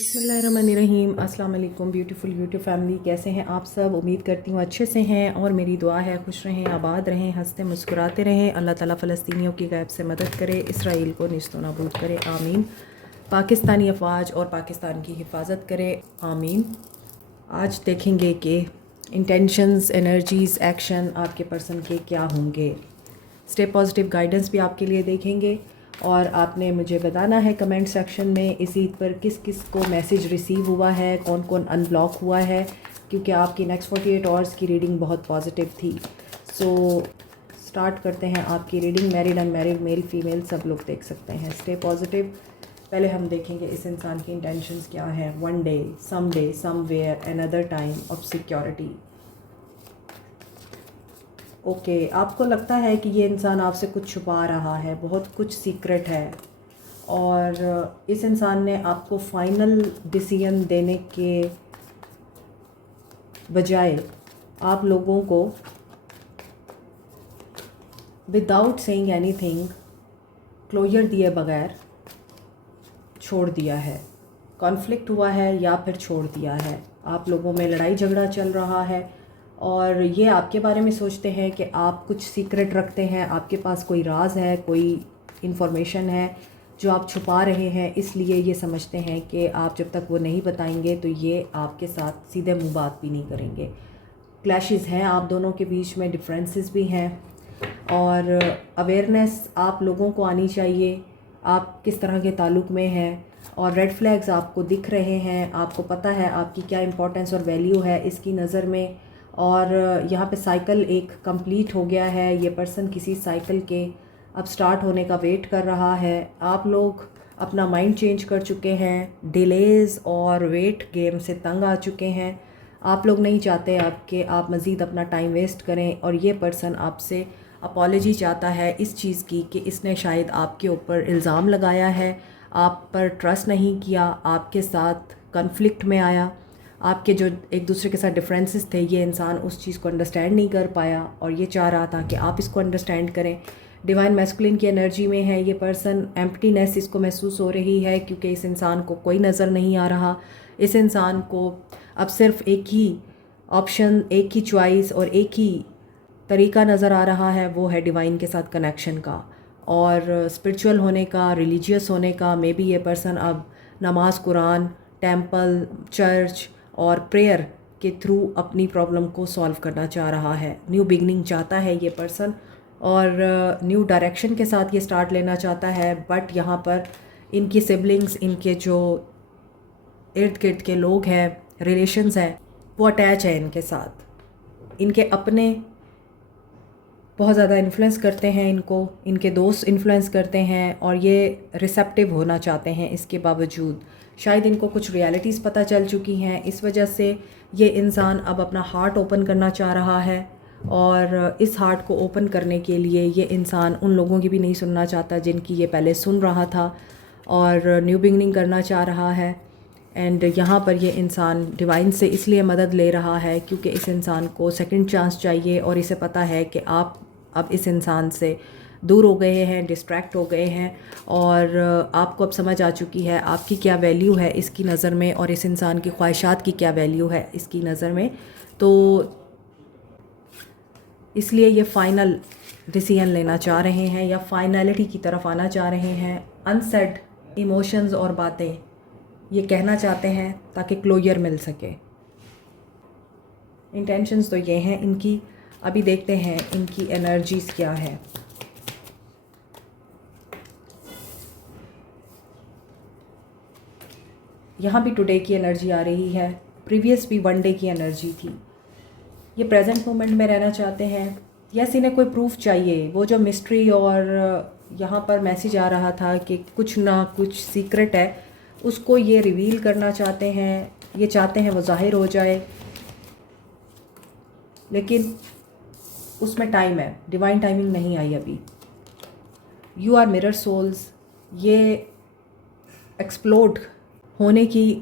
बिस्मिल्लाहिर्रहमानिर्रहीम। अस्सलाम वालेकुम ब्यूटीफुल यूट्यूब फैमिली, कैसे हैं आप सब? उम्मीद करती हूँ अच्छे से हैं और मेरी दुआ है खुश रहें, आबाद रहें, हंसते मुस्कुराते रहें। अल्लाह ताला फ़लस्तीनियों की गैब से मदद करे, इसराइल को निस्तो नाबूद करे, आमीन। पाकिस्तानी अफवाज और पाकिस्तान की हिफाजत करे, आमीन। आज देखेंगे कि इंटेंशंस, एनर्जीज़, एक्शन आपके पर्सन के क्या होंगे। स्टे पॉजिटिव गाइडेंस भी आपके लिए देखेंगे और आपने मुझे बताना है कमेंट सेक्शन में इस ईद पर किस किस को मैसेज रिसीव हुआ है, कौन कौन अनब्लॉक हुआ है, क्योंकि आपकी नेक्स्ट 48 आवर्स की रीडिंग बहुत पॉजिटिव थी। सो स्टार्ट करते हैं आपकी reading. Married unmarried, male female सब लोग देख सकते हैं। Stay positive. पहले हम देखेंगे इस इंसान की इंटेंशंस क्या हैं। One day, somewhere, another time of security. Okay, आपको लगता है कि ये इंसान आपसे कुछ छुपा रहा है, बहुत कुछ सीक्रेट है और इस इंसान ने आपको फाइनल डिसीजन देने के बजाय आप लोगों को विदाउट सेइंग एनीथिंग, क्लोजर दिए बगैर छोड़ दिया है। कॉन्फ्लिक्ट हुआ है या फिर छोड़ दिया है। आप लोगों में लड़ाई झगड़ा चल रहा है और ये आपके बारे में सोचते हैं कि आप कुछ सीक्रेट रखते हैं, आपके पास कोई राज है, कोई इन्फॉर्मेशन है जो आप छुपा रहे हैं। इसलिए ये समझते हैं कि आप जब तक वो नहीं बताएंगे तो ये आपके साथ सीधे मुंह बात भी नहीं करेंगे। क्लैशेस हैं आप दोनों के बीच में, डिफरेंसेस भी हैं और अवेयरनेस आप लोगों को आनी चाहिए आप किस तरह के ताल्लुक़ में हैं। और रेड फ्लैग्स आपको दिख रहे हैं, आपको पता है आपकी क्या इंपॉर्टेंस और वैल्यू है इसकी नज़र में। और यहाँ पे साइकिल एक कंप्लीट हो गया है। ये पर्सन किसी साइकिल के अब स्टार्ट होने का वेट कर रहा है। आप लोग अपना माइंड चेंज कर चुके हैं, डिलेज़ और वेट गेम से तंग आ चुके हैं। आप लोग नहीं चाहते आपके आप मज़ीद अपना टाइम वेस्ट करें और ये पर्सन आपसे अपॉलजी चाहता है इस चीज़ की कि इसने शायद आपके ऊपर इल्ज़ाम लगाया है, आप पर ट्रस्ट नहीं किया, आपके साथ कन्फ्लिक्ट में आया। आपके जो एक दूसरे के साथ डिफरेंसेस थे, ये इंसान उस चीज़ को अंडरस्टैंड नहीं कर पाया और ये चाह रहा था कि आप इसको अंडरस्टैंड करें। डिवाइन मैस्कुलिन की एनर्जी में है ये पर्सन। एम्प्टीनेस इसको महसूस हो रही है क्योंकि इस इंसान को कोई नज़र नहीं आ रहा। इस इंसान को अब सिर्फ एक ही ऑप्शन, एक ही चॉइस और एक ही तरीका नज़र आ रहा है, वो है डिवाइन के साथ कनेक्शन का और स्पिरिचुअल होने का, रिलीजियस होने का। मे बी ये पर्सन अब नमाज, कुरान, टेंपल, चर्च और प्रेयर के थ्रू अपनी प्रॉब्लम को सॉल्व करना चाह रहा है। न्यू बिगनिंग चाहता है ये पर्सन और न्यू डायरेक्शन के साथ ये स्टार्ट लेना चाहता है। बट यहाँ पर इनकी सिबलिंग्स, इनके जो इर्द गिर्द के लोग हैं, रिलेशंस हैं, वो अटैच है इनके साथ। इनके अपने बहुत ज़्यादा इन्फ्लुएंस करते हैं इनको, इनके दोस्त इन्फ्लुएंस करते हैं और ये रिसेप्टिव होना चाहते हैं। इसके बावजूद शायद इनको कुछ रियलिटीज़ पता चल चुकी हैं, इस वजह से ये इंसान अब अपना हार्ट ओपन करना चाह रहा है और इस हार्ट को ओपन करने के लिए ये इंसान उन लोगों की भी नहीं सुनना चाहता जिनकी ये पहले सुन रहा था और न्यू बिगनिंग करना चाह रहा है। एंड यहाँ पर ये इंसान डिवाइन से इसलिए मदद ले रहा है क्योंकि इस इंसान को सेकंड चांस चाहिए और इसे पता है कि आप अब इस इंसान से दूर हो गए हैं, डिस्ट्रैक्ट हो गए हैं और आपको अब समझ आ चुकी है आपकी क्या वैल्यू है इसकी नज़र में और इस इंसान की ख्वाहिशात की क्या वैल्यू है इसकी नज़र में। तो इसलिए ये फ़ाइनल डिसीजन लेना चाह रहे हैं या फाइनलिटी की तरफ आना चाह रहे हैं। अनसेड इमोशंस और बातें ये कहना चाहते हैं ताकि क्लोजर मिल सके। इंटेंशंस तो ये हैं इनकी। अभी देखते हैं इनकी एनर्जीज़ क्या है। यहाँ भी टुडे की एनर्जी आ रही है, प्रीवियस भी वन डे की एनर्जी थी। ये प्रेजेंट मोमेंट में रहना चाहते हैं। यस, इन्हें कोई प्रूफ चाहिए। वो जो मिस्ट्री और यहाँ पर मैसेज आ रहा था कि कुछ ना कुछ सीक्रेट है, उसको ये रिवील करना चाहते हैं। ये चाहते हैं वो ज़ाहिर हो जाए, लेकिन उसमें टाइम है, डिवाइन टाइमिंग नहीं आई अभी। यू आर मिरर सोल्स, ये एक्सप्लोड होने की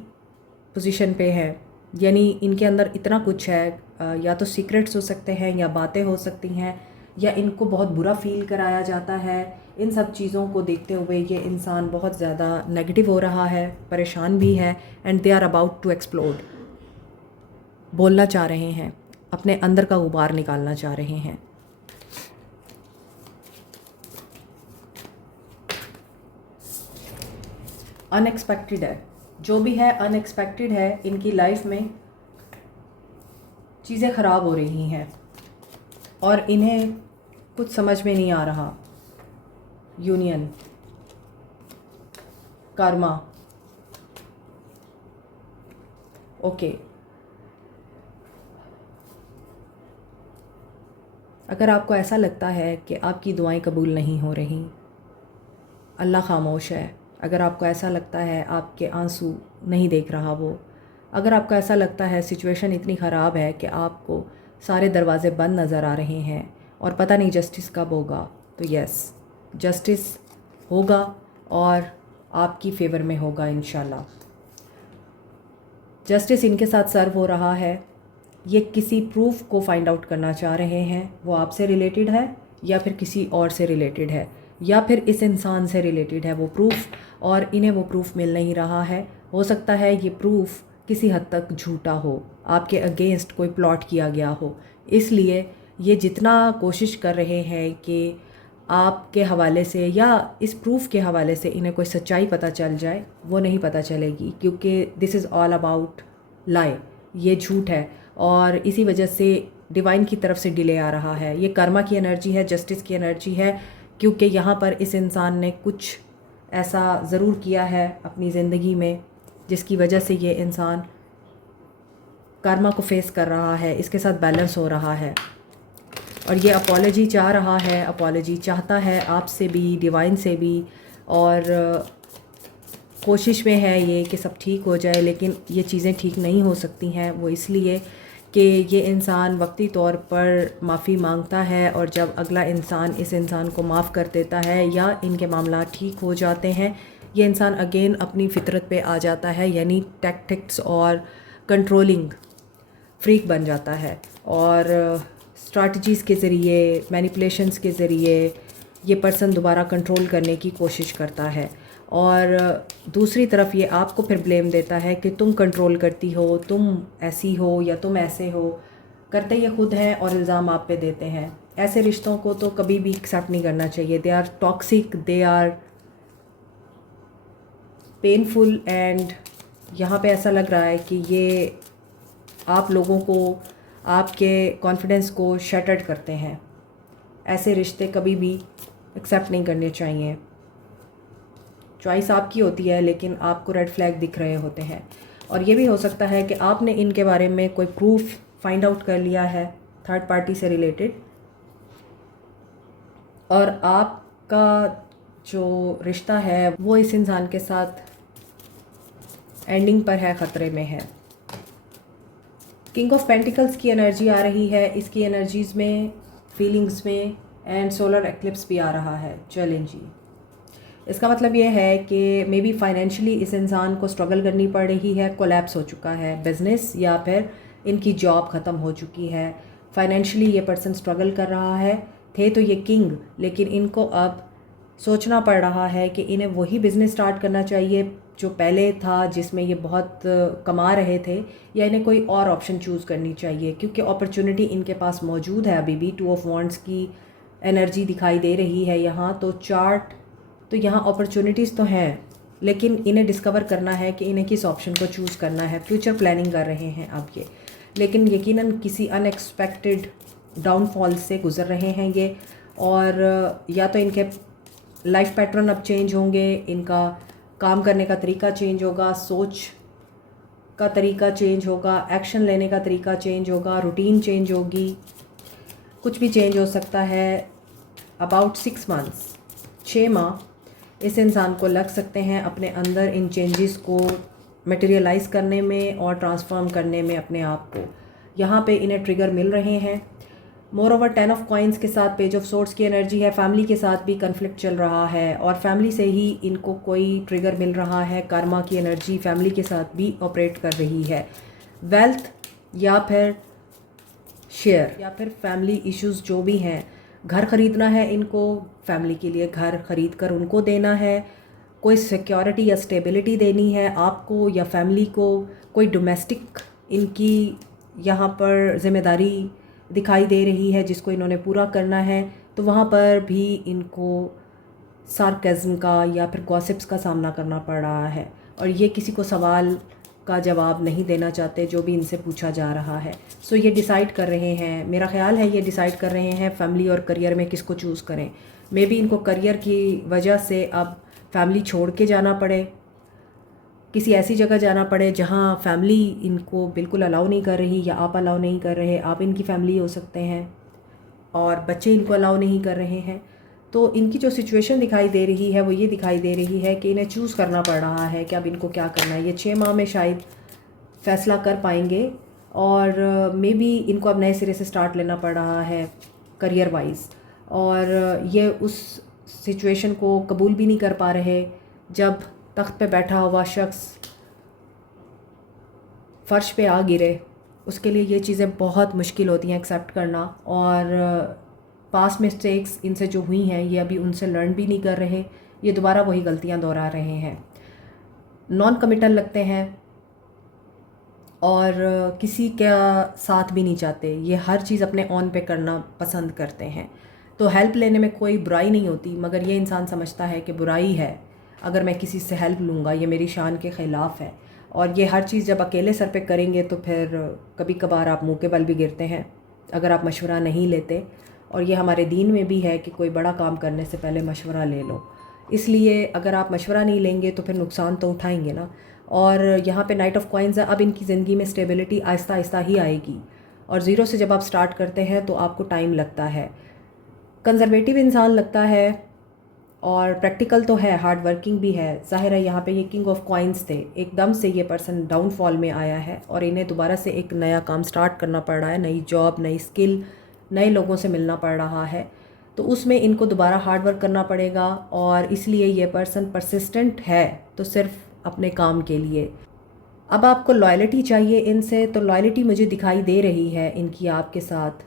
पोजीशन पे है। यानी इनके अंदर इतना कुछ है, या तो सीक्रेट्स हो सकते हैं या बातें हो सकती हैं या इनको बहुत बुरा फील कराया जाता है। इन सब चीज़ों को देखते हुए ये इंसान बहुत ज़्यादा नेगेटिव हो रहा है, परेशान भी है, and they are about to explode. बोलना चाह रहे हैं, अपने अंदर का गुबार निकालना चाह रहे हैं। अनएक्सपेक्टेड है, जो भी है अनएक्सपेक्टेड है। इनकी लाइफ में चीज़ें ख़राब हो रही हैं और इन्हें कुछ समझ में नहीं आ रहा। Union, Karma, okay. अगर आपको ऐसा लगता है कि आपकी दुआएं कबूल नहीं हो रही, अल्लाह खामोश है। अगर आपको ऐसा लगता है आपके आंसू नहीं देख रहा वो, अगर आपको ऐसा लगता है सिचुएशन इतनी ख़राब है कि आपको सारे दरवाज़े बंद नज़र आ रहे हैं और पता नहीं जस्टिस कब होगा, तो यस, जस्टिस होगा और आपकी फ़ेवर में होगा इंशाल्लाह। जस्टिस इनके साथ सर्व हो रहा है। ये किसी प्रूफ को फाइंड आउट करना चाह रहे हैं। वो आपसे रिलेटेड है या फिर किसी और से रिलेटेड है या फिर इस इंसान से रिलेटेड है वो प्रूफ, और इन्हें वो प्रूफ मिल नहीं रहा है। हो सकता है ये प्रूफ किसी हद तक झूठा हो, आपके अगेंस्ट कोई प्लॉट किया गया हो, इसलिए ये जितना कोशिश कर रहे हैं कि आपके हवाले से या इस प्रूफ के हवाले से इन्हें कोई सच्चाई पता चल जाए, वो नहीं पता चलेगी, क्योंकि दिस इज़ ऑल अबाउट लाई। ये झूठ है और इसी वजह से डिवाइन की तरफ से डिले आ रहा है। ये कर्मा की एनर्जी है, जस्टिस की एनर्जी है, क्योंकि यहाँ पर इस इंसान ने कुछ ऐसा ज़रूर किया है अपनी ज़िंदगी में जिसकी वजह से ये इंसान कर्मा को फेस कर रहा है, इसके साथ बैलेंस हो रहा है और ये अपॉलॉजी चाह रहा है, अपॉलॉजी चाहता है आपसे भी, डिवाइन से भी, और कोशिश में है ये कि सब ठीक हो जाए। लेकिन ये चीज़ें ठीक नहीं हो सकती हैं, वो इसलिए कि ये इंसान वक्ती तौर पर माफ़ी मांगता है और जब अगला इंसान इस इंसान को माफ़ कर देता है या इनके मामला ठीक हो जाते हैं, ये इंसान अगेन अपनी फितरत पे आ जाता है, यानी टैक्टिक्स और कंट्रोलिंग फ्रीक बन जाता है और स्ट्रैटेजीज़ के ज़रिए, मैनिपुलेशंस के ज़रिए ये पर्सन दोबारा कंट्रोल करने की कोशिश करता है। और दूसरी तरफ ये आपको फिर ब्लेम देता है कि तुम कंट्रोल करती हो, तुम ऐसी हो या तुम ऐसे हो। करते ये खुद हैं और इल्ज़ाम आप पे देते हैं। ऐसे रिश्तों को तो कभी भी एक्सेप्ट नहीं करना चाहिए। They are toxic, they are painful, and यहाँ पे ऐसा लग रहा है कि ये आप लोगों को, आपके कॉन्फिडेंस को शटर्ड करते हैं। ऐसे रिश्ते कभी भी एक्सेप्ट नहीं करने चाहिए। चॉइस आपकी होती है, लेकिन आपको रेड फ्लैग दिख रहे होते हैं। और ये भी हो सकता है कि आपने इनके बारे में कोई प्रूफ फाइंड आउट कर लिया है थर्ड पार्टी से रिलेटेड, और आपका जो रिश्ता है वो इस इंसान के साथ एंडिंग पर है, ख़तरे में है। किंग ऑफ पेंटिकल्स की एनर्जी आ रही है इसकी एनर्जीज़ में, फीलिंग्स में, एंड सोलर एक्लिप्स भी आ रहा है। चलें जी, इसका मतलब ये है कि मे बी फाइनेंशियली इस इंसान को स्ट्रगल करनी पड़ रही है, कोलैप्स हो चुका है बिज़नेस, या फिर इनकी जॉब ख़त्म हो चुकी है। फाइनेंशियली ये पर्सन स्ट्रगल कर रहा है। थे तो ये किंग, लेकिन इनको अब सोचना पड़ रहा है कि इन्हें वही बिज़नेस स्टार्ट करना चाहिए जो पहले था, जिसमें ये बहुत कमा रहे थे, या इन्हें कोई और ऑप्शन चूज़ करनी चाहिए, क्योंकि अपॉर्चुनिटी इनके पास मौजूद है अभी भी। 2 ऑफ वॉन्ड्स की एनर्जी दिखाई दे रही है यहाँ तो। चार्ट तो यहाँ अपॉर्चुनिटीज़ तो हैं, लेकिन इन्हें डिस्कवर करना है कि इन्हें किस ऑप्शन को चूज़ करना है। फ्यूचर प्लानिंग कर रहे हैं अब ये, लेकिन यकीनन किसी अनएक्सपेक्टेड डाउनफॉल से गुज़र रहे हैं ये, और या तो इनके लाइफ पैटर्न अब चेंज होंगे, इनका काम करने का तरीका चेंज होगा, सोच का तरीका चेंज होगा, एक्शन लेने का तरीका चेंज होगा, रूटीन चेंज होगी, कुछ भी चेंज हो सकता है। अबाउट 6 मंथ्स, 6 माह इस इंसान को लग सकते हैं अपने अंदर इन चेंजेस को मटेरियलाइज़ करने में और ट्रांसफॉर्म करने में अपने आप को। यहाँ पे इन्हें ट्रिगर मिल रहे हैं। मोर ओवर 10 ऑफ कॉइन्स के साथ पेज ऑफ सोर्ड्स की एनर्जी है। फैमिली के साथ भी कन्फ्लिक्ट चल रहा है और फैमिली से ही इनको कोई ट्रिगर मिल रहा है। कर्मा की एनर्जी फैमिली के साथ भी ऑपरेट कर रही है। वेल्थ या फिर शेयर या फिर फैमिली इश्यूज़ जो भी हैं, घर ख़रीदना है इनको, फैमिली के लिए घर ख़रीद कर उनको देना है, कोई सिक्योरिटी या स्टेबिलिटी देनी है आपको या फैमिली को, कोई डोमेस्टिक इनकी यहाँ पर ज़िम्मेदारी दिखाई दे रही है जिसको इन्होंने पूरा करना है, तो वहाँ पर भी इनको सार्केज़म का या फिर गॉसिप्स का सामना करना पड़ रहा है और ये किसी को सवाल का जवाब नहीं देना चाहते जो भी इनसे पूछा जा रहा है। सो ये डिसाइड कर रहे हैं, मेरा ख़्याल है ये डिसाइड कर रहे हैं फैमिली और करियर में किसको चूज़ करें। मे बी इनको करियर की वजह से अब फैमिली छोड़ के जाना पड़े, किसी ऐसी जगह जाना पड़े जहाँ फैमिली इनको बिल्कुल अलाउ नहीं कर रही या आप अलाउ नहीं कर रहे, आप इनकी फैमिली हो सकते हैं और बच्चे इनको अलाउ नहीं कर रहे हैं। तो इनकी जो सिचुएशन दिखाई दे रही है वो ये दिखाई दे रही है कि इन्हें चूज़ करना पड़ रहा है कि अब इनको क्या करना है। ये 6 माह में शायद फ़ैसला कर पाएंगे और मे बी इनको अब नए सिरे से स्टार्ट लेना पड़ रहा है करियर वाइज, और ये उस सिचुएशन को कबूल भी नहीं कर पा रहे जब तख्त पे बैठा हुआ शख्स फ़र्श पे आ गिरे। उसके लिए ये चीज़ें बहुत मुश्किल होती हैं एक्सेप्ट करना, और पास्ट मिस्टेक्स इनसे जो हुई हैं ये अभी उनसे लर्न भी नहीं कर रहे, ये दोबारा वही गलतियां दोहरा रहे हैं। नॉन कमिटल लगते हैं और किसी का साथ भी नहीं चाहते, ये हर चीज़ अपने ऑन पे करना पसंद करते हैं। तो हेल्प लेने में कोई बुराई नहीं होती, मगर ये इंसान समझता है कि बुराई है अगर मैं किसी से हेल्प लूँगा, ये मेरी शान के ख़िलाफ़ है। और ये हर चीज़ जब अकेले सर पे करेंगे तो फिर कभी कभार आप मुँह के बल भी गिरते हैं अगर आप मशवरा नहीं लेते। और ये हमारे दीन में भी है कि कोई बड़ा काम करने से पहले मशवरा ले लो, इसलिए अगर आप मशवरा नहीं लेंगे तो फिर नुकसान तो उठाएंगे ना। और यहाँ पे नाइट ऑफ कॉइन्स है, अब इनकी ज़िंदगी में स्टेबिलिटी आहिस्ता आहिस्ता ही आएगी, और ज़ीरो से जब आप स्टार्ट करते हैं तो आपको टाइम लगता है। कंजर्वेटिव इंसान लगता है और प्रैक्टिकल तो है, हार्ड वर्किंग भी है। ज़ाहिर है यहाँ पे ये किंग ऑफ कॉइन्स थे, एकदम से ये पर्सन डाउनफॉल में आया है और इन्हें दोबारा से एक नया काम स्टार्ट करना पड़ रहा है, नई जॉब, नई स्किल, नए लोगों से मिलना पड़ रहा है। तो उसमें इनको दोबारा हार्ड वर्क करना पड़ेगा, और इसलिए ये पर्सन परसिस्टेंट है तो सिर्फ अपने काम के लिए। अब आपको लॉयल्टी चाहिए इनसे, तो लॉयल्टी मुझे दिखाई दे रही है इनकी आपके साथ।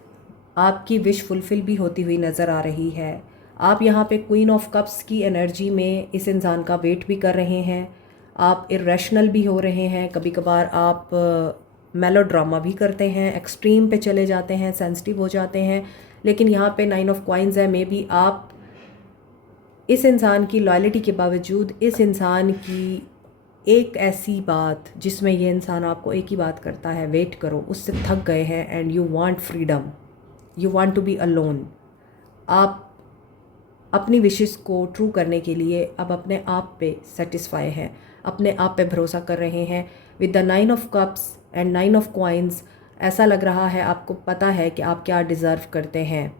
आपकी विश फुलफ़िल भी होती हुई नज़र आ रही है। आप यहाँ पे क्वीन ऑफ कप्स की एनर्जी में इस इंसान का वेट भी कर रहे हैं। आप इरेशनल भी हो रहे हैं, कभी कभार आप मेलोड्रामा भी करते हैं, एक्सट्रीम पे चले जाते हैं, सेंसिटिव हो जाते हैं। लेकिन यहाँ पे 9 ऑफ कॉइन्स है, मे बी आप इस इंसान की लॉयल्टी के बावजूद इस इंसान की एक ऐसी बात जिसमें ये इंसान आपको एक ही बात करता है, वेट करो, उससे थक गए हैं and you want freedom, you want to be alone. आप अपनी विशेस को ट्रू करने के लिए अब अपने आप पे सेटिस्फाई हैं, अपने आप पे भरोसा कर रहे हैं। With the 9 of cups and 9 of coins ऐसा लग रहा है आपको पता है कि आप क्या डिज़र्व करते हैं।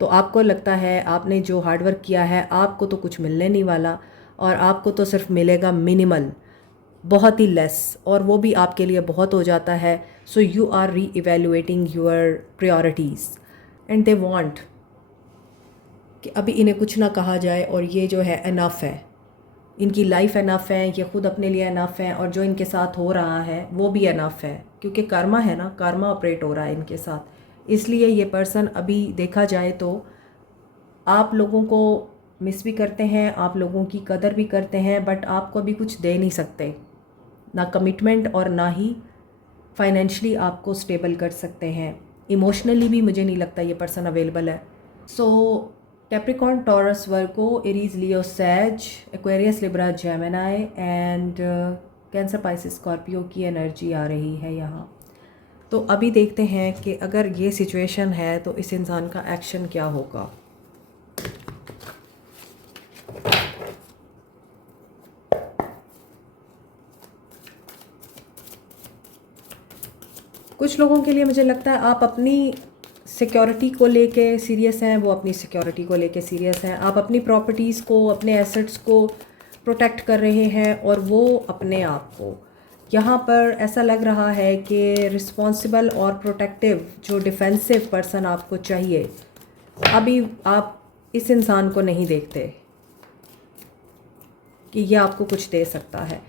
तो आपको लगता है आपने जो हार्डवर्क किया है आपको तो कुछ मिलने नहीं वाला, और आपको तो सिर्फ मिलेगा मिनिमल, बहुत ही लेस, और वो भी आपके लिए बहुत हो जाता है। सो यू आर री evaluating your priorities and they want कि अभी इन्हें कुछ ना कहा जाए और ये जो है इनफ है, इनकी लाइफ इनफ है, ये ख़ुद अपने लिए इनफ है, और जो इनके साथ हो रहा है वो भी इनफ है, क्योंकि कर्मा है ना, कर्मा ऑपरेट हो रहा है इनके साथ। इसलिए ये पर्सन अभी देखा जाए तो आप लोगों को मिस भी करते हैं, आप लोगों की कदर भी करते हैं, बट आपको अभी कुछ दे नहीं सकते, ना कमिटमेंट और ना ही फाइनेंशली आपको स्टेबल कर सकते हैं। इमोशनली भी मुझे नहीं लगता ये पर्सन अवेलेबल है। So Capricorn, Taurus, Virgo, Aries, Leo, Sag, Aquarius, Libra, Gemini and Cancer, Pisces, Scorpio की एनर्जी आ रही है यहाँ। तो अभी देखते हैं कि अगर ये सिचुएशन है तो इस इंसान का एक्शन क्या होगा। कुछ लोगों के लिए मुझे लगता है आप अपनी सिक्योरिटी को लेके सीरियस हैं, वो अपनी सिक्योरिटी को लेके सीरियस हैं। आप अपनी प्रॉपर्टीज़ को, अपने एसेट्स को प्रोटेक्ट कर रहे हैं, और वो अपने आप को। यहाँ पर ऐसा लग रहा है कि रिस्पॉन्सिबल और प्रोटेक्टिव जो डिफेंसिव पर्सन आपको चाहिए, अभी आप इस इंसान को नहीं देखते कि ये आपको कुछ दे सकता है।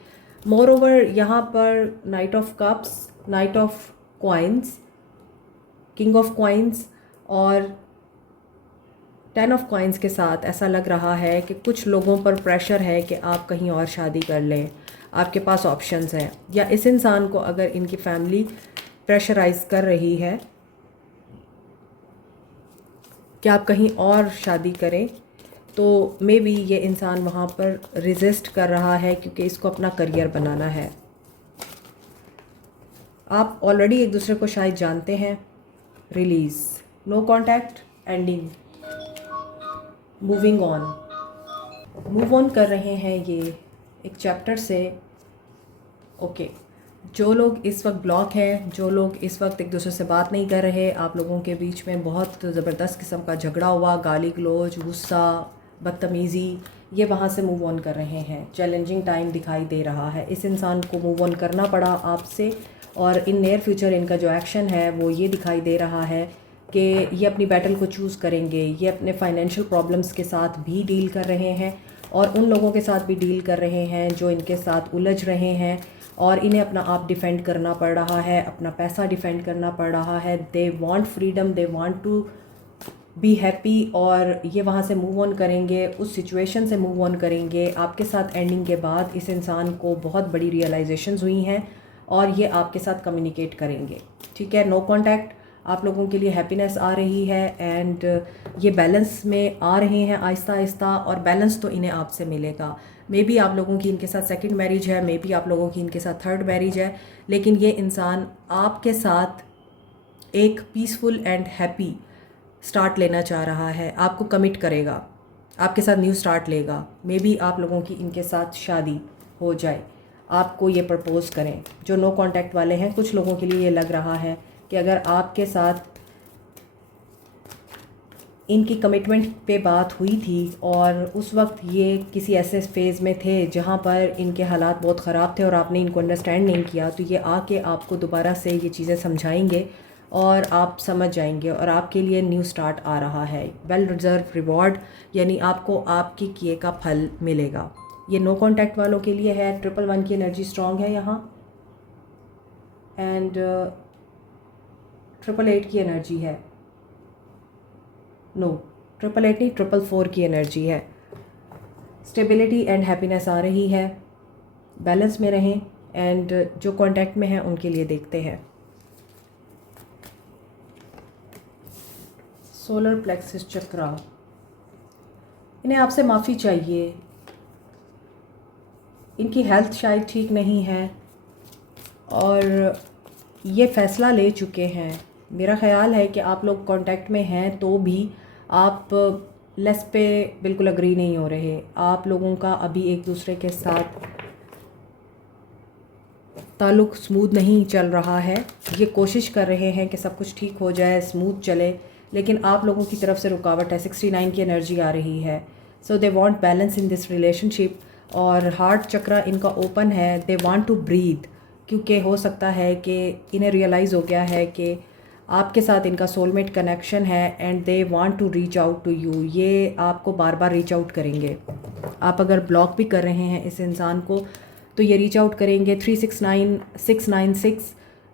मोर ओवर यहाँ पर night of cups, night of coins, king of coins और 10 ऑफ कॉइन्स के साथ ऐसा लग रहा है कि कुछ लोगों पर प्रेशर है कि आप कहीं और शादी कर लें, आपके पास ऑप्शंस हैं, या इस इंसान को अगर इनकी फैमिली प्रेशराइज कर रही है कि आप कहीं और शादी करें, तो मे बी ये इंसान वहाँ पर रेजिस्ट कर रहा है क्योंकि इसको अपना करियर बनाना है। आप ऑलरेडी एक दूसरे को शायद जानते हैं। Release, no contact, ending, moving on, move on कर रहे हैं ये एक चैप्टर से। ओके, जो लोग इस वक्त ब्लॉक हैं, जो लोग इस वक्त एक दूसरे से बात नहीं कर रहे, आप लोगों के बीच में बहुत ज़बरदस्त किस्म का झगड़ा हुआ, गाली गलौज, गुस्सा, बदतमीज़ी, ये वहाँ से मूव ऑन कर रहे हैं। चैलेंजिंग टाइम दिखाई दे रहा है, इस इंसान को मूव ऑन करना पड़ा आपसे, और इन नियर फ्यूचर इनका जो एक्शन है वो ये दिखाई दे रहा है कि ये अपनी बैटल को चूज़ करेंगे। ये अपने फाइनेंशियल प्रॉब्लम्स के साथ भी डील कर रहे हैं और उन लोगों के साथ भी डील कर रहे हैं जो इनके साथ उलझ रहे हैं, और इन्हें अपना आप डिफेंड करना पड़ रहा है, अपना पैसा डिफेंड करना पड़ रहा है। They want freedom, they want to be happy, और ये वहाँ से मूव ऑन करेंगे, उस सिचुएशन से मूव ऑन करेंगे। आपके साथ एंडिंग के बाद इस इंसान को बहुत बड़ी रियलाइजेशंस हुई हैं और ये आपके साथ कम्युनिकेट करेंगे। ठीक है, नो कांटेक्ट, आप लोगों के लिए हैप्पीनेस आ रही है एंड ये बैलेंस में आ रहे हैं आहिस्ता आहिस्ता, और बैलेंस तो इन्हें आपसे मिलेगा। मे बी आप लोगों की इनके साथ सेकंड मैरिज है, मे बी आप लोगों की इनके साथ थर्ड मैरिज है, लेकिन ये इंसान आपके साथ एक पीसफुल एंड हैप्पी स्टार्ट लेना चाह रहा है। आपको कमिट करेगा, आपके साथ न्यू स्टार्ट लेगा। मे बी आप लोगों की इनके साथ शादी हो जाए, आपको ये प्रपोज़ करें। जो नो कांटेक्ट वाले हैं, कुछ लोगों के लिए ये लग रहा है कि अगर आपके साथ इनकी कमिटमेंट पे बात हुई थी और उस वक्त ये किसी ऐसे फेज़ में थे जहाँ पर इनके हालात बहुत ख़राब थे और आपने इनको अंडरस्टैंड नहीं किया, तो ये आके आपको दोबारा से ये चीज़ें समझाएंगे और आप समझ जाएंगे और आपके लिए न्यू स्टार्ट आ रहा है। वेल डिज़र्व रिवॉर्ड, यानी आपको आपके किए का फल मिलेगा। ये नो कांटेक्ट वालों के लिए है। 111 की एनर्जी स्ट्रॉन्ग है यहाँ, एंड 888 की एनर्जी है। नो, 888 नहीं, 444 की एनर्जी है। स्टेबिलिटी एंड हैप्पीनेस आ रही है। बैलेंस में रहें, एंड जो कांटेक्ट में हैं उनके लिए देखते हैं। सोलर प्लेक्सिस चक्रा, इन्हें आपसे माफ़ी चाहिए। इनकी हेल्थ शायद ठीक नहीं है और ये फ़ैसला ले चुके हैं। मेरा ख़्याल है कि आप लोग कांटेक्ट में हैं तो भी आप लेस पे बिल्कुल अग्री नहीं हो रहे। आप लोगों का अभी एक दूसरे के साथ ताल्लुक़ स्मूथ नहीं चल रहा है। ये कोशिश कर रहे हैं कि सब कुछ ठीक हो जाए, स्मूथ चले, लेकिन आप लोगों की तरफ से रुकावट है। 69 की एनर्जी आ रही है। So they want balance in this relationship, और हार्ट चक्रा इनका ओपन है। दे वांट टू ब्रीथ, क्योंकि हो सकता है कि इन्हें रियलाइज़ हो गया है कि आपके साथ इनका सोलमेट कनेक्शन है, and they want to reach out to you. ये आपको बार बार रीच आउट करेंगे। आप अगर ब्लॉक भी कर रहे हैं इस इंसान को, तो ये रीच आउट करेंगे। 369 696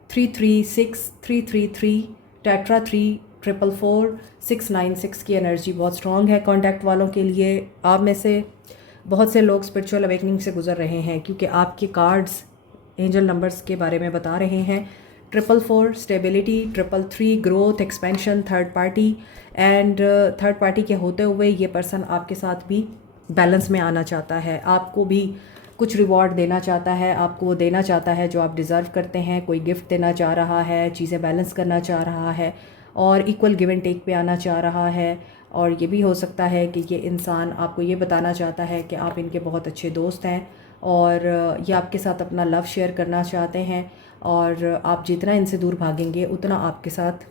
336 333 टेट्रा 3 444 696 की एनर्जी बहुत स्ट्रॉन्ग है कॉन्टैक्ट वालों के लिए। आप में से बहुत से लोग स्पिरिचुअल अवेकनिंग से गुजर रहे हैं, क्योंकि आपके कार्ड्स एंजल नंबर्स के बारे में बता रहे हैं। 444 stability, 333 growth, expansion, third party, and third party के होते हुए ये पर्सन आपके साथ भी बैलेंस में आना चाहता है। आपको भी कुछ रिवॉर्ड देना चाहता है, आपको वो देना चाहता है जो आप डिज़र्व करते हैं। कोई गिफ्ट देना चाह रहा है, चीज़ें बैलेंस करना चाह रहा है, और इक्वल गिव एंड टेक पे आना चाह रहा है। और ये भी हो सकता है कि ये इंसान आपको ये बताना चाहता है कि आप इनके बहुत अच्छे दोस्त हैं, और ये आपके साथ अपना लव शेयर करना चाहते हैं, और आप जितना इनसे दूर भागेंगे उतना आपके साथ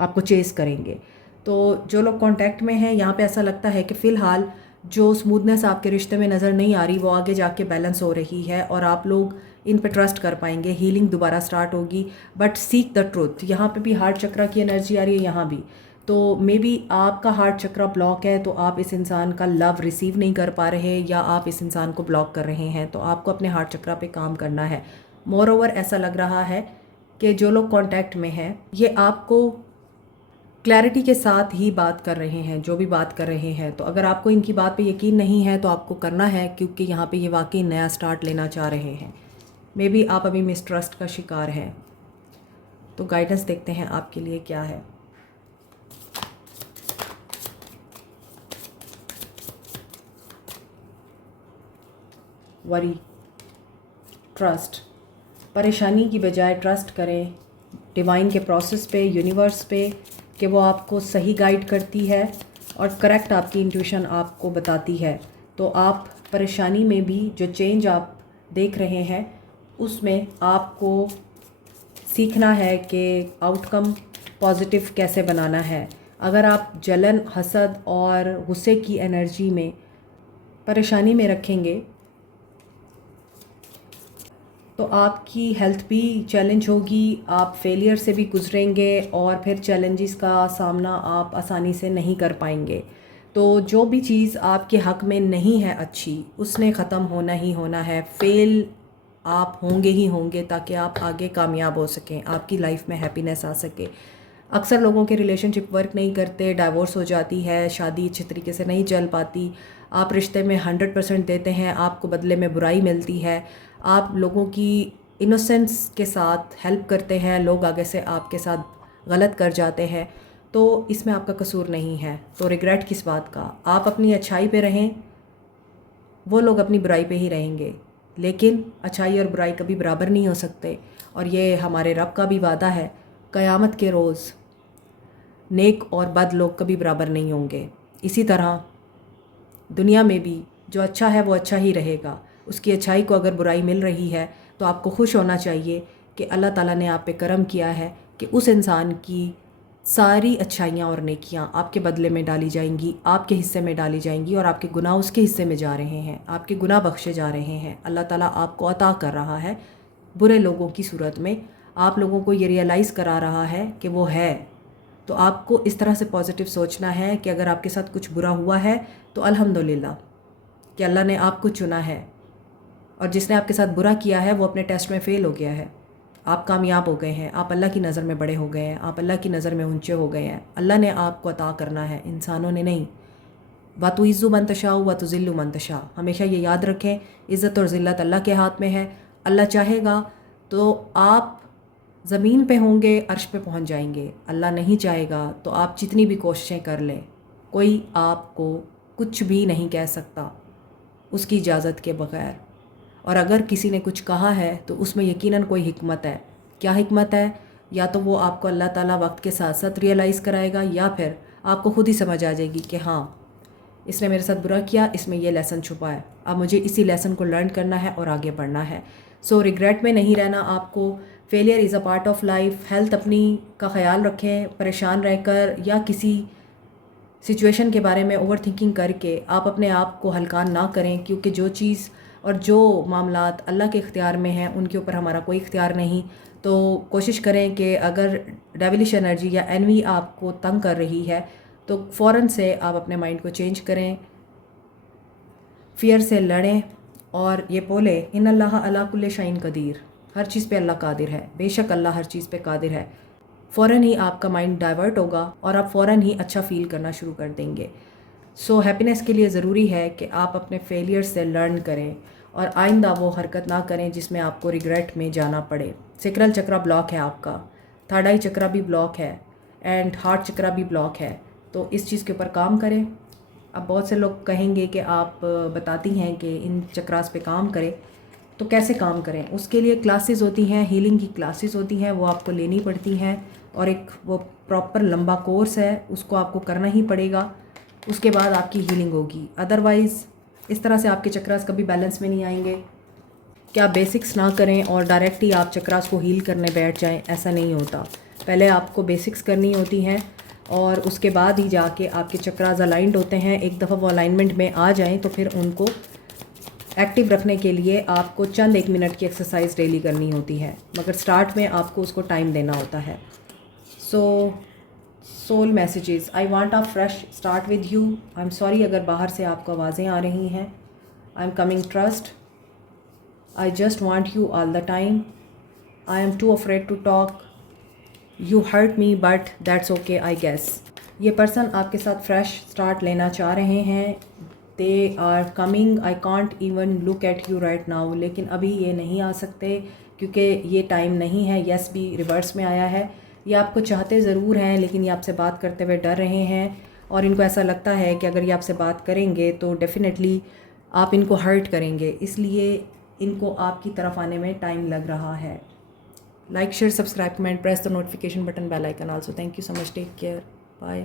आपको चेस करेंगे। तो जो लोग कांटेक्ट में हैं, यहाँ पे ऐसा लगता है कि फ़िलहाल जो स्मूथनेस आपके रिश्ते में नज़र नहीं आ रही, वो आगे जाके बैलेंस हो रही है, और आप लोग इन पे ट्रस्ट कर पाएंगे। हीलिंग दोबारा स्टार्ट होगी, बट सीक द ट्रुथ। यहाँ पे भी हार्ट चक्रा की एनर्जी आ रही है, यहाँ भी। तो मे बी आपका हार्ट चक्रा ब्लॉक है, तो आप इस इंसान का लव रिसीव नहीं कर पा रहे, या आप इस इंसान को ब्लॉक कर रहे हैं। तो आपको अपने हार्ट चक्रा पे काम करना है। मोर ओवर ऐसा लग रहा है कि जो लोग कांटेक्ट में हैं, ये आपको क्लैरिटी के साथ ही बात कर रहे हैं, जो भी बात कर रहे हैं। तो अगर आपको इनकी बात पे यकीन नहीं है तो आपको करना है, क्योंकि यहाँ पे ये वाकई नया स्टार्ट लेना चाह रहे हैं। मे बी आप अभी मिसट्रस्ट का शिकार हैं। तो गाइडेंस देखते हैं आपके लिए क्या है। वरी, ट्रस्ट, परेशानी की बजाय ट्रस्ट करें डिवाइन के प्रोसेस पे, यूनिवर्स पे, कि वो आपको सही गाइड करती है और करेक्ट आपकी इंट्यूशन आपको बताती है। तो आप परेशानी में भी जो चेंज आप देख रहे हैं उसमें आपको सीखना है कि आउटकम पॉजिटिव कैसे बनाना है। अगर आप जलन, हसद और गुस्से की एनर्जी में परेशानी में रखेंगे तो आपकी हेल्थ भी चैलेंज होगी, आप फेलियर से भी गुजरेंगे और फिर चैलेंजेस का सामना आप आसानी से नहीं कर पाएंगे। तो जो भी चीज़ आपके हक़ में नहीं है अच्छी, उसने ख़त्म होना ही होना है। फेल आप होंगे ही होंगे ताकि आप आगे कामयाब हो सकें, आपकी लाइफ में हैप्पीनेस आ सके। अक्सर लोगों के रिलेशनशिप वर्क नहीं करते, डाइवोर्स हो जाती है, शादी अच्छे तरीके से नहीं चल पाती। आप रिश्ते में 100% देते हैं, आपको बदले में बुराई मिलती है। आप लोगों की इनोसेंस के साथ हेल्प करते हैं, लोग आगे से आपके साथ गलत कर जाते हैं, तो इसमें आपका कसूर नहीं है। तो रिग्रेट किस बात का? आप अपनी अच्छाई पे रहें, वो लोग अपनी बुराई पे ही रहेंगे। लेकिन अच्छाई और बुराई कभी बराबर नहीं हो सकते, और ये हमारे रब का भी वादा है। क़यामत के रोज़ नेक और बद लोग कभी बराबर नहीं होंगे। इसी तरह दुनिया में भी जो अच्छा है वो अच्छा ही रहेगा। उसकी अच्छाई को अगर बुराई मिल रही है तो आपको खुश होना चाहिए कि अल्लाह ताला ने आप पे करम किया है कि उस इंसान की सारी अच्छाइयाँ और नेकियाँ आपके बदले में डाली जाएंगी, आपके हिस्से में डाली जाएंगी, और आपके गुनाह उसके हिस्से में जा रहे हैं, आपके गुनाह बख्शे जा रहे हैं। अल्लाह ताला आपको अता कर रहा है बुरे लोगों की सूरत में, आप लोगों को ये रियलाइज़ करा रहा है कि वो है। तो आपको इस तरह से पॉजिटिव सोचना है कि अगर आपके साथ कुछ बुरा हुआ है तो अल्हम्दुलिल्लाह कि अल्लाह ने आपको चुना है, और जिसने आपके साथ बुरा किया है वो अपने टेस्ट में फ़ेल हो गया है। आप कामयाब हो गए हैं, आप अल्लाह की नज़र में बड़े हो गए हैं, आप अल्लाह की नज़र में ऊंचे हो गए हैं। अल्लाह ने आपको अता करना है, इंसानों ने नहीं। व तुइज़्ज़ु मन तशाअ व तुज़िल्लु मन तशाअ। हमेशा ये याद रखें, इज़्ज़त और ज़िल्लत अल्लाह के हाथ में है। अल्लाह चाहेगा तो आप ज़मीन पे होंगे, अर्श पे पहुंच जाएंगे। अल्लाह नहीं चाहेगा तो आप जितनी भी कोशिशें कर लें, कोई आपको कुछ भी नहीं कह सकता उसकी इजाज़त के बग़ैर। और अगर किसी ने कुछ कहा है तो उसमें यकीनन कोई हिकमत है। क्या हिकमत है? या तो वो आपको अल्लाह ताला वक्त के साथ साथ रियलाइज़ कराएगा, या फिर आपको खुद ही समझ आ जाएगी कि हाँ, इसने मेरे साथ बुरा किया, इसमें यह लेसन छुपा है, अब मुझे इसी लेसन को लर्न करना है और आगे बढ़ना है। सो रिग्रेट में नहीं रहना आपको। Failure is a part of life. Health अपनी का ख्याल रखें, परेशान रहकर या किसी सिचुएशन के बारे में ओवर थिंकिंग करके आप अपने आप को हल्का ना करें, क्योंकि जो चीज़ और जो मामलात अल्लाह के इख्तियार में हैं उनके ऊपर हमारा कोई इख्तियार नहीं। तो कोशिश करें कि अगर डेविलिश एनर्जी या एनवी आपको तंग कर रही है तो फ़ौरन से आप अपने माइंड को चेंज करें, फियर से लड़ें और ये बोले इन अल्लाह अला कुल्ले शाइन कदीर। हर चीज़ पे अल्लाह कादिर है, बेशक अल्लाह हर चीज़ पे कादिर है। फ़ौरन ही आपका माइंड डाइवर्ट होगा और आप फ़ौरन ही अच्छा फ़ील करना शुरू कर देंगे। सो हैप्पीनेस के लिए ज़रूरी है कि आप अपने फेलियर से लर्न करें और आइंदा वो हरकत ना करें जिसमें आपको रिग्रेट में जाना पड़े। सेक्रल चक्रा ब्लॉक है आपका, थर्ड आई चक्रा भी ब्लॉक है, एंड हार्ट चक्रा भी ब्लॉक है। तो इस चीज़ के ऊपर काम करें। अब बहुत से लोग कहेंगे कि आप बताती हैं कि इन चक्रास पे काम करें, तो कैसे काम करें? उसके लिए क्लासेस होती हैं, हीलिंग की क्लासेस होती हैं, वो आपको लेनी पड़ती हैं, और एक वो प्रॉपर लंबा कोर्स है, उसको आपको करना ही पड़ेगा। उसके बाद आपकी हीलिंग होगी। अदरवाइज़ इस तरह से आपके चक्रास कभी बैलेंस में नहीं आएंगे। क्या बेसिक्स ना करें और डायरेक्ट ही आप चक्रास को हील करने बैठ जाएं, ऐसा नहीं होता। पहले आपको बेसिक्स करनी होती हैं और उसके बाद ही जाके आपके चक्रास अलाइंड होते हैं। एक दफ़ा वो अलाइनमेंट में आ जाएं तो फिर उनको एक्टिव रखने के लिए आपको चंद 1 मिनट की एक्सरसाइज डेली करनी होती है, मगर स्टार्ट में आपको उसको टाइम देना होता है। So soul messages, I want a fresh start with you. I am sorry अगर बाहर से आपको आवाज़ें आ रही हैं। I am coming trust, I just want you all the time, I am too afraid to talk, you hurt me but that's okay I guess. ये पर्सन आपके साथ फ्रेश स्टार्ट लेना चाह रहे हैं। They are coming, I can't even look at you right now, लेकिन अभी ये नहीं आ सकते क्योंकि ये टाइम नहीं है। यस भी रिवर्स में आया है। ये आपको चाहते ज़रूर हैं लेकिन ये आपसे बात करते हुए डर रहे हैं और इनको ऐसा लगता है कि अगर ये आपसे बात करेंगे तो डेफिनेटली आप इनको हर्ट करेंगे, इसलिए इनको आपकी तरफ आने में टाइम लग रहा है। Like, share, subscribe, comment, press the notification button, bell icon also. Thank you so much. Take care. Bye.